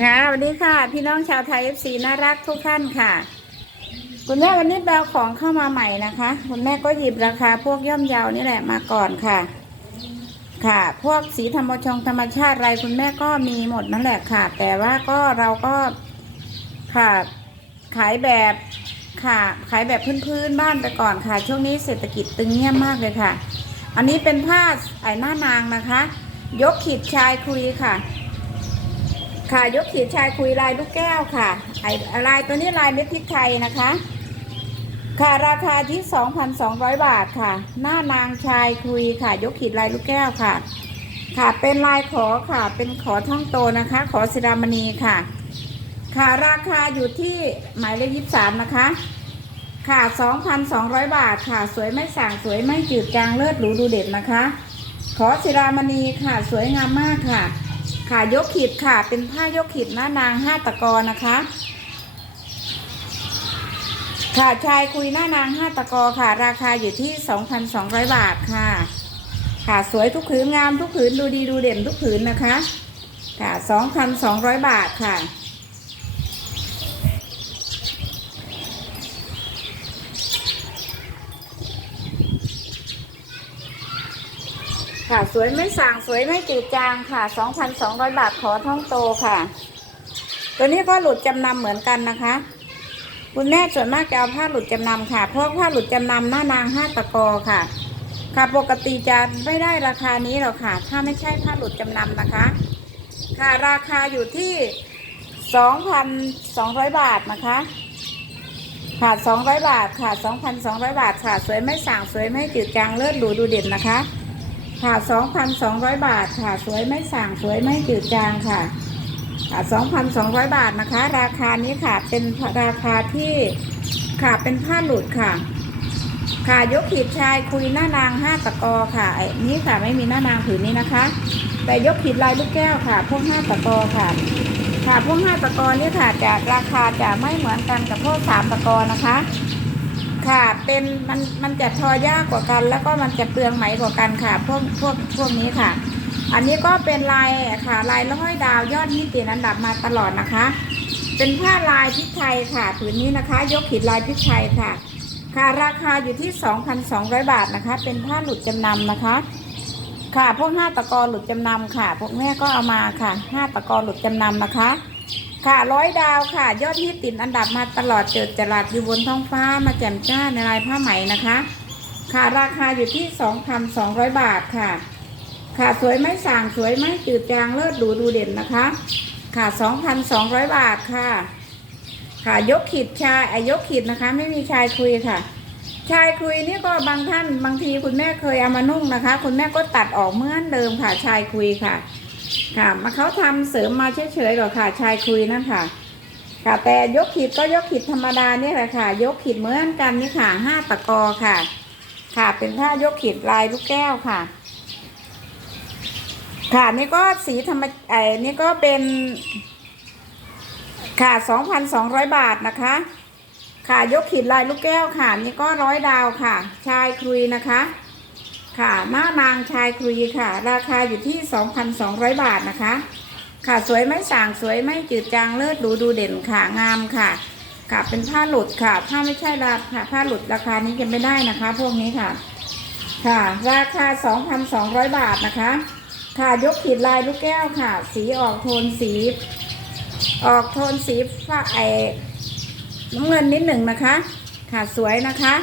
ค่ะสวัสดีค่ะ พี่น้องชาวไทยเอฟซีน่ารักทุกท่านค่ะ คุณแม่วันนี้แบลของเข้ามาใหม่นะคะ คุณแม่ก็หยิบราคาพวกย่อมเยาวนี่แหละมาก่อนค่ะ ค่ะ พวกสีธรรมชงธรรมชาติอะไรคุณแม่ก็มีหมดนั่นแหละค่ะ แต่ว่าก็เราก็ค่ะขายแบบค่ะ ขายแบบพื้นๆบ้านไปก่อนค่ะ ช่วงนี้เศรษฐกิจตึงเงียบมากเลยค่ะ อันนี้เป็นผ้าไอ้หน้านางนะคะ ยกขีดชายคุยค่ะ ค่ะยกขีดชายคุยลายลูกแก้วค่ะไอลายตัวนี้ลายเม็ดพริกไทยนะคะ ค่ะราคาที่ 2,200 บาทค่ะ หน้านางชายคุยค่ะ ยกขีดลายลูกแก้วค่ะ ค่ะเป็นลายขอค่ะ เป็นขอท่องโตนะคะ ขอศิรามณีค่ะ ค่ะราคาอยู่ที่หมายเลขยี่สามนะคะ ค่ะ 2,200 บาทค่ะ สวยไม่สั่งสวยไม่จืดจางเลิศหรูดูเด็ดนะคะ ขอศิรามณีค่ะ สวยงามมากค่ะ ค่ะยกขีดค่ะ เป็นผ้ายกขีดหน้านางห้าตะกอนะคะ ค่ะชายคุยหน้านางห้าตะกอค่ะ ราคาอยู่ที่2,200บาทค่ะ ค่ะสวยทุกผืนงามทุกผืนดูดีดูเด่นทุกผืนนะคะ ค่ะ2,200บาทค่ะ ค่ะ สวยไม่สั่งสวยไม่จืดจางค่ะ2,200บาทขอท่องโตค่ะ ตัวนี้ก็หลุดจำนำเหมือนกันนะคะ คุณแม่ส่วนมากจะเอาผ้าหลุดจำนำค่ะ เพราะผ้าหลุดจำนำหน้านางห้าตะกอค่ะ ค่ะปกติจะไม่ได้ราคานี้หรอกค่ะ ถ้าไม่ใช่ผ้าหลุดจำนำนะคะ ค่ะราคาอยู่ที่2,200บาทนะคะค่ะ200 บาท ค่ะ 2,200 บาท ค่ะ สวยไม่สั่ง สวยไม่จืดจาง เลิศหรูดูเด่นนะคะ ค่ะ 2,200 บาทค่ะ สวยไม่สั่งสวยไม่จืดจางค่ะค่ะ 2,200 บาทนะคะ ราคานี้ค่ะ เป็นราคาที่ค่ะเป็นผ้าหลุดค่ะ ค่ะยกขีดชายคุยหน้านางห้าตะกอค่ะไอ้นี้ค่ะไม่มีหน้านางผืนนี้นะคะ แต่ยกขีดลายลูกแก้วค่ะ พวกห้าตะกอค่ะ ค่ะพวกห้าตะกอนี่ค่ะจะราคาจะไม่เหมือนกันกับพวกสามตะกอนะคะ ค่ะ เป็นมันมันจะทอยากกว่ากัน แล้วก็มันจะเปลืองไหมกว่ากันค่ะพวกพวกพวกนี้ค่ะ อันนี้ก็เป็นลายค่ะลายร้อยดาวยอดฮิตติดอันดับมาตลอดนะคะ เป็นผ้าลายพริกไทยค่ะผืนนี้นะคะ ยกขีดลายพริกไทยค่ะ ค่ะราคาอยู่ที่ 2,200 บาทนะคะ เป็นผ้าหลุดจำนำนะคะ ค่ะพวกห้าตะกอหลุดจำนำค่ะ พวกแม่ก็เอามาค่ะห้าตะกอหลุดจำนำนะคะ ค่ะร้อยดาวค่ะ ยอดฮิตติดอันดับมาตลอดเจิดจรัสอยู่บนท้องฟ้ามาแจ่มจ้าในลายผ้าไหมนะคะ ค่ะราคาอยู่ที่2,200บาทค่ะ ค่ะสวยไม่ส่างสวยไม่จืดจางเลิศดูดูเด่นนะคะ ค่ะ2,200บาทค่ะ ค่ะยกขีดชายไอยกขีดนะคะ ไม่มีชายคุยค่ะ ชายคุยนี่ก็บางท่านบางทีคุณแม่เคยเอามานุ่งนะคะ คุณแม่ก็ตัดออกเหมือนเดิมค่ะ ชายคุยค่ะ ค่ะมาเขาทำเสริมมาเฉยๆหรอกค่ะ ชายคุยนั่นค่ะ ค่ะ แต่ยกขีดก็ยกขีดธรรมดาเนี่ยแหละค่ะ ยกขีดเหมือนกันนี่ค่ะห้าตะกอค่ะ ค่ะเป็นผ้ายกขีดลายลูกแก้วค่ะ ค่ะนี่ก็สีธรรมไอ้นี่ก็เป็น ค่ะสองพันสองร้อยบาทนะคะ ค่ะยกขีดลายลูกแก้วค่ะ นี่ก็ร้อยดาวค่ะ ชายคุยนะคะ ค่ะหน้านางชายครุยค่ะ ราคาอยู่ที่สองพันสองร้อยบาทนะคะ ค่ะสวยไม่สางสวยไม่จืดจางเลิศดูดูเด่นค่ะงามค่ะ ค่ะเป็นผ้าหลุดค่ะ ถ้าไม่ใช่ราคาผ้าหลุดราคานี้จะไม่ได้นะคะ พวกนี้ค่ะ ค่ะ ราคา 2,200 บาทนะคะ ค่ะยกขีดลายลูกแก้วค่ะ สีออกโทนสี ออกโทนสีฟ้าไอน้ำเงินนิดหนึ่งนะคะ ค่ะสวยนะคะ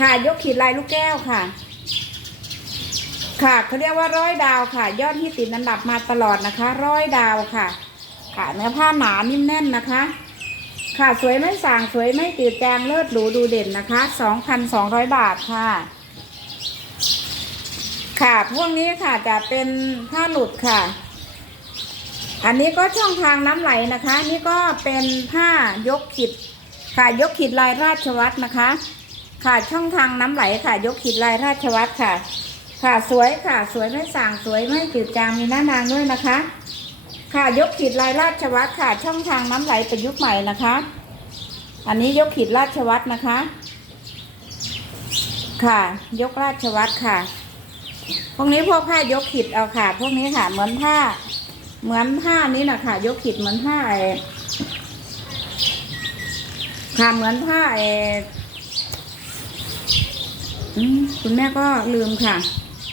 ค่ะยกขีดลายลูกแก้วค่ะ ค่ะเขาเรียกว่าร้อยดาวค่ะ ยอดที่ติดอันดับมาตลอดนะคะ ร้อยดาวค่ะ ค่ะเนื้อผ้าหนานิ่มแน่นนะคะ ค่ะสวยไม่ส่างสวยไม่จืดจงเลิศหรูดูเด่นนะคะ2,200บาทค่ะ ค่ะพวกนี้ค่ะจะเป็นผ้าหลุดค่ะ อันนี้ก็ช่องทางน้ำไหลนะคะ นี่ก็เป็นผ้ายกขีดค่ะยกขีดลายราชวัตรนะคะ ค่ะช่องทางน้ำไหลค่ะ ยกขีดลายราชวัตรค่ะ ค่ะสวยค่ะสวยไม่ส่างสวยไม่จืดจางมีหน้านางด้วยนะคะ ค่ะยกขีดลายราชวัตรค่ะ ช่องทางน้ำไหลประยุกต์ใหม่นะคะ อันนี้ยกขีดราชวัตรนะคะ ค่ะ ยกราชวัตรค่ะ พวกนี้พวกผ้ายกขีดเอาค่ะ พวกนี้ค่ะเหมือนผ้า เหมือนผ้านี้นะคะยกขีดเหมือนผ้าไอค่ะเหมือนผ้าไอคุณแม่ก็ลืมค่ะ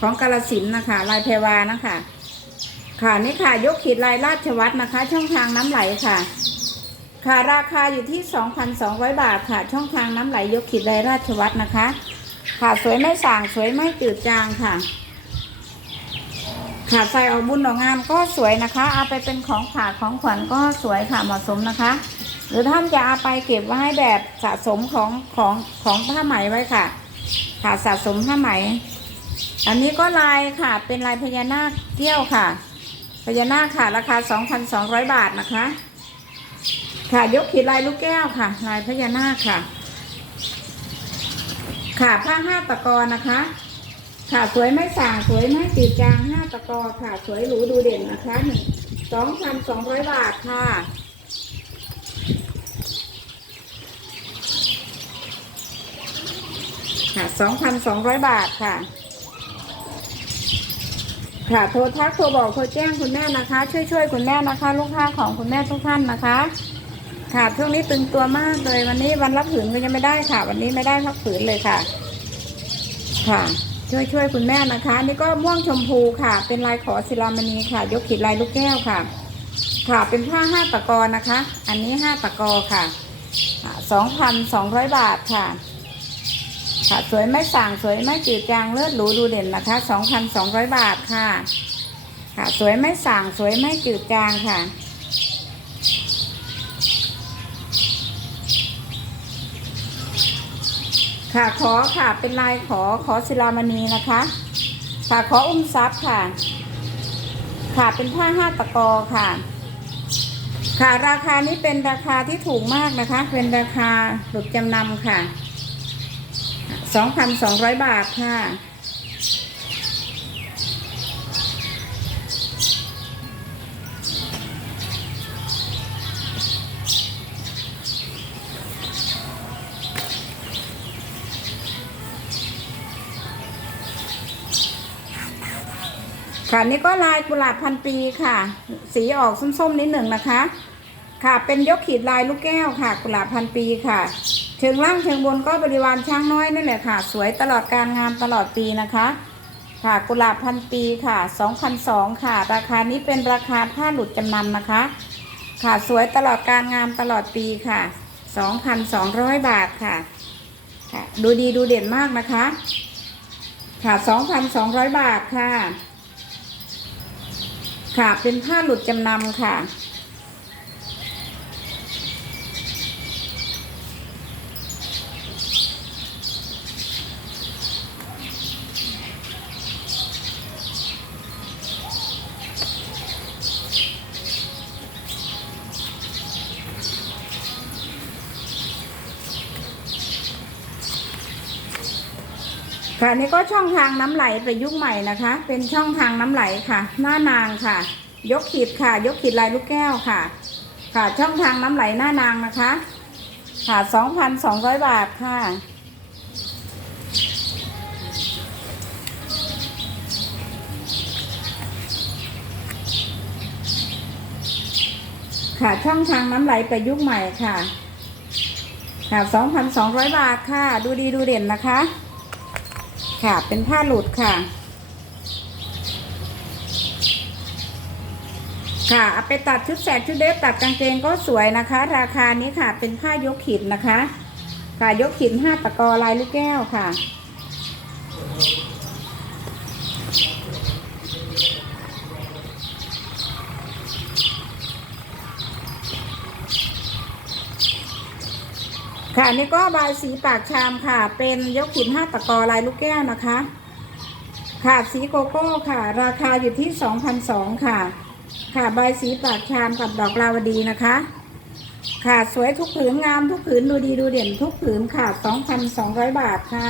ของกาลสินนะคะ ลายเพวานะคะ ค่ะนี่ค่ะยกขีดลายราชวัตรนะคะ ช่องทางน้ำไหลค่ะ ค่ะราคาอยู่ที่ 2,200 บาทค่ะ ช่องทางน้ำไหลยกขีดลายราชวัตรนะคะ ค่ะสวยไม่สางสวยไม่จืดจางค่ะค่ะใส่ออกบุญออกงานก็สวยนะคะ เอาไปเป็นของฝากของขวัญก็สวยค่ะเหมาะสมนะคะ หรือท่านจะเอาไปเก็บไว้ให้แบบสะสมของของของผ้าไหมไว้ค่ะ ค่ะสะสมผ้าไหม อันนี้ก็ลายค่ะ เป็นลายพญานาคเกี้ยวค่ะ พญานาคค่ะ ราคา 2,200 บาทนะคะ ค่ะยกขีดลายลูกแก้วค่ะ ลายพญานาคค่ะ ค่ะผ้าห้าตะกอนะคะ ค่ะสวยไม่สางสวยไม่จืดจางห้าตะกอค่ะ สวยหรูดูเด่นนะคะหนึ่งสองพันสองร้อยบาทค่ะค่ะสองพันสองร้อยบาทค่ะ ค่ะโทรทักโทรบอกโทรแจ้งคุณแม่นะคะ ช่วยช่วยคุณแม่นะคะ ลูกค้าของคุณแม่ทุกท่านนะคะ ค่ะช่วงนี้ตึงตัวมากเลยวันนี้วันรับผืนก็ยังไม่ได้ค่ะ วันนี้ไม่ได้พักผืนเลยค่ะ ค่ะ ช่วยช่วยคุณแม่นะคะ นี่ก็ม่วงชมพูค่ะ เป็นลายขอศิลามณีค่ะ ยกขีดลายลูกแก้วค่ะ ค่ะเป็นผ้าห้าตะกอนะคะ อันนี้ห้าตะกอค่ะสองพันสองร้อยบาทค่ะ ค่ะสวยไม่สั่งสวยไม่จืดจางเลือดหรูดูเด่นนะคะสองพันสองร้อยบาทค่ะ ค่ะสวยไม่สั่งสวยไม่จืดจางค่ะค่ะขอค่ะเป็นลายขอขอศิลามณีนะคะ ค่ะขออุ้มทรัพย์ค่ะ ค่ะเป็นผ้าห้าตะกอค่ะ ค่ะราคานี้เป็นราคาที่ถูกมากนะคะ เป็นราคาหลุดจำนำค่ะ สองพันสองร้อยบาทค่ะ ค่ะนี่ก็ลายกุหลาบพันปีค่ะ สีออกส้มๆนิดหนึ่งนะคะ ค่ะ เป็นยกขีดลายลูกแก้วค่ะ กุหลาบพันปีค่ะ เชิงล่างเชิงบนก็บริวารช้างน้อยนั่นแหละค่ะ สวยตลอดการงานตลอดปีนะคะ ค่ะ กุหลาบพันปีค่ะ2,002ค่ะ ราคานี้เป็นราคาผ้าหลุดจำนำนะคะ ค่ะ สวยตลอดการงานตลอดปีค่ะ 2,200 บาทค่ะ ค่ะ ดูดีดูเด่นมากนะคะ ค่ะ 2,200 บาทค่ะ ค่ะ เป็นผ้าหลุดจำนำค่ะ ค่ะนี่ก็ช่องทางน้ำไหลประยุกต์ใหม่นะคะ เป็นช่องทางน้ำไหลค่ะ หน้านางค่ะ ยกขีดค่ะ ยกขีดลายลูกแก้วค่ะ ค่ะช่องทางน้ำไหลหน้านางนะคะ ค่ะสองพันสองร้อยบาทค่ะค่ะช่องทางน้ำไหลประยุกต์ใหม่ค่ะค่ะสองพันสองร้อยบาทค่ะ ดูดีดูเด่นนะคะ ค่ะ เป็นผ้าหลุดค่ะ ค่ะเอาไปตัดชุดแสกชุดเดฟตัดกางเกงก็สวยนะคะ ราคานี้ค่ะ เป็นผ้ายกขีดนะคะ ค่ะยกขีดห้าตะกอลายลูกแก้วค่ะ ค่ะนี่ก็บายสีปากชามค่ะ เป็นยกขีดห้าตะกอลายลูกแก้วนะคะ ค่ะสีโกโก้ค่ะ ราคาอยู่ที่สองพันสองค่ะ ค่ะใบายสีปากชามกับดอกลาวดีนะคะ ค่ะสวยทุกผืนงามทุกผืนดูดีดูเด่นทุกผืนค่ะสองพันสองร้อยบาทค่ะ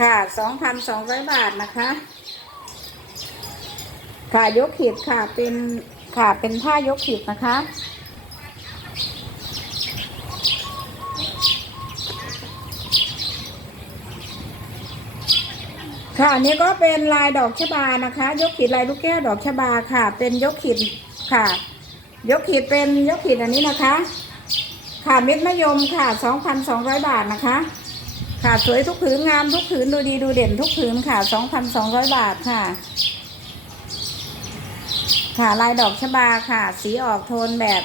ค่ะ2,200บาทนะคะ ค่ะยกขีดค่ะเป็นค่ะเป็นผ้ายกขีดนะคะ ค่ะอันนี้ก็เป็นลายดอกชบานะคะ ยกขีดลายลูกแก้วดอกชบาค่ะ เป็นยกขีดค่ะ ยกขีดเป็นยกขีดอันนี้นะคะ ค่ะเม็ดมะยมค่ะ2,200บาทนะคะ ค่ะสวยทุกผืนงามทุกผืนดูดีดูเด่นทุกผืนค่ะ2,200บาทค่ะ ค่ะลายดอกชบาค่ะ สีออกโทนแบบ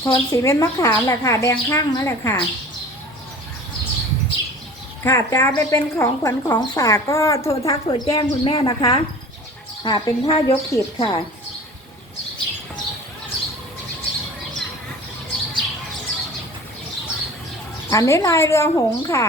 โทนสีเม็ดมะขามแหละค่ะ แดงข้างนั่นแหละค่ะ ค่ะจะเอาไปเป็นของขวัญของฝากก็โทรทักโทรแจ้งคุณแม่นะคะ ค่ะเป็นผ้ายกขีดค่ะอันนี้ลายเรือหงค่ะ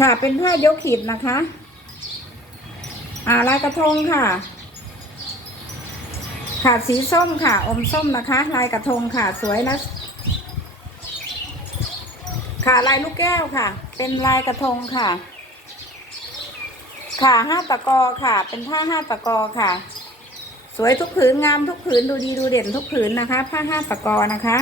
ค่ะเป็นผ้ายกขีดนะคะ อ่าลายกระทงค่ะ ค่ะสีส้มค่ะ อมส้มนะคะ ลายกระทงค่ะสวยนะค่ะลายลูกแก้วค่ะ เป็นลายกระทงค่ะ ค่ะห้าตะกอค่ะ เป็นผ้าห้าตะกอค่ะ สวยทุกผืนงามทุกผืนดูดีดูเด่นทุกผืนนะคะ ผ้าห้าตะกอนะคะค่ะ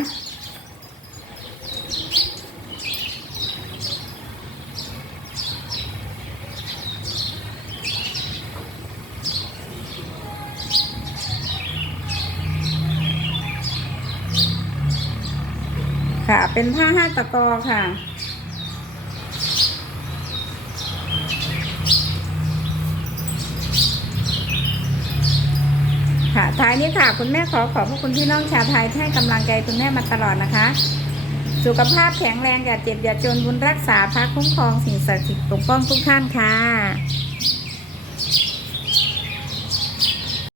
เป็นผ้าห้าตะกอค่ะ ค่ะท้ายนี้ค่ะ คุณแม่ขอขอบพระคุณพี่น้องชาวไทยที่ให้กำลังใจคุณแม่มาตลอดนะคะ สุขภาพแข็งแรงอย่าเจ็บอย่าจนบุญรักษาพระคุ้มครองสิ่งศักดิ์สิทธิ์ปกป้องทุกท่านค่ะ